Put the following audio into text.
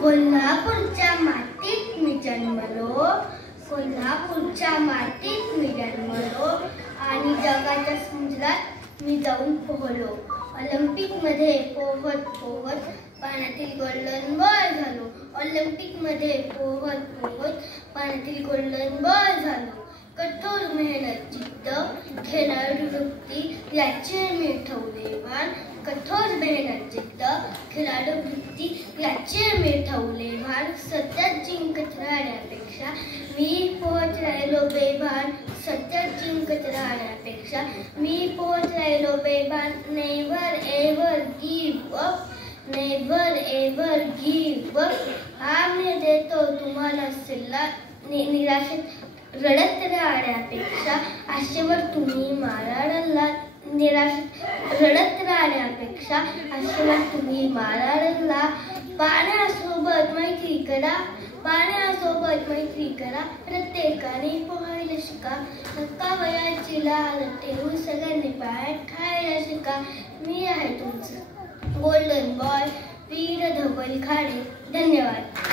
कोल्हापूरच्या मातीत मी जन्मलो, कोल्हापूरच्या मातीत मी जन्मलो आणि जगाच्या समुद्रात मी जाऊन पोहलो. ऑलिम्पिकमध्ये पोहत पोहत पाण्यातील गोल्डन बॉल झालो. ऑलिम्पिकमध्ये पोहत पोहत पाण्यातील गोल्डन बॉल झालो. कठोर मेहनत जिद्द खेळाडू वृत्ती याचे मी ठेवले भान. कठोर मेहनत जिद्द खेळाडू वृत्ती याचे मी ठेवले भान. सतत जिंकत राहण्यापेक्षा मी पोहत राहिलो बेभान. सतत जिंकत राहण्यापेक्षा मी पोहत राहिलो बेभान. Never ever give up, never ever give up. हा मी देतो तुम्हाला सल्ला. निराशेत रडत राहण्यापेक्षा आशेवर तुम्ही मारा डल्ला. निराशेत रडत राहण्यापेक्षा आशेवर तुम्ही मारा डल्ला. पाण्यासोबत मैत्री करा, पाण्यासोबत मैत्री करा. प्रत्येकाने पोहायला शिका. नका वयाची लाल ठेवू, सगळ्यांनी पायात खायला शिका. मी आहे तुमचं गोल्डन बॉय वीर धवल खाडे. धन्यवाद.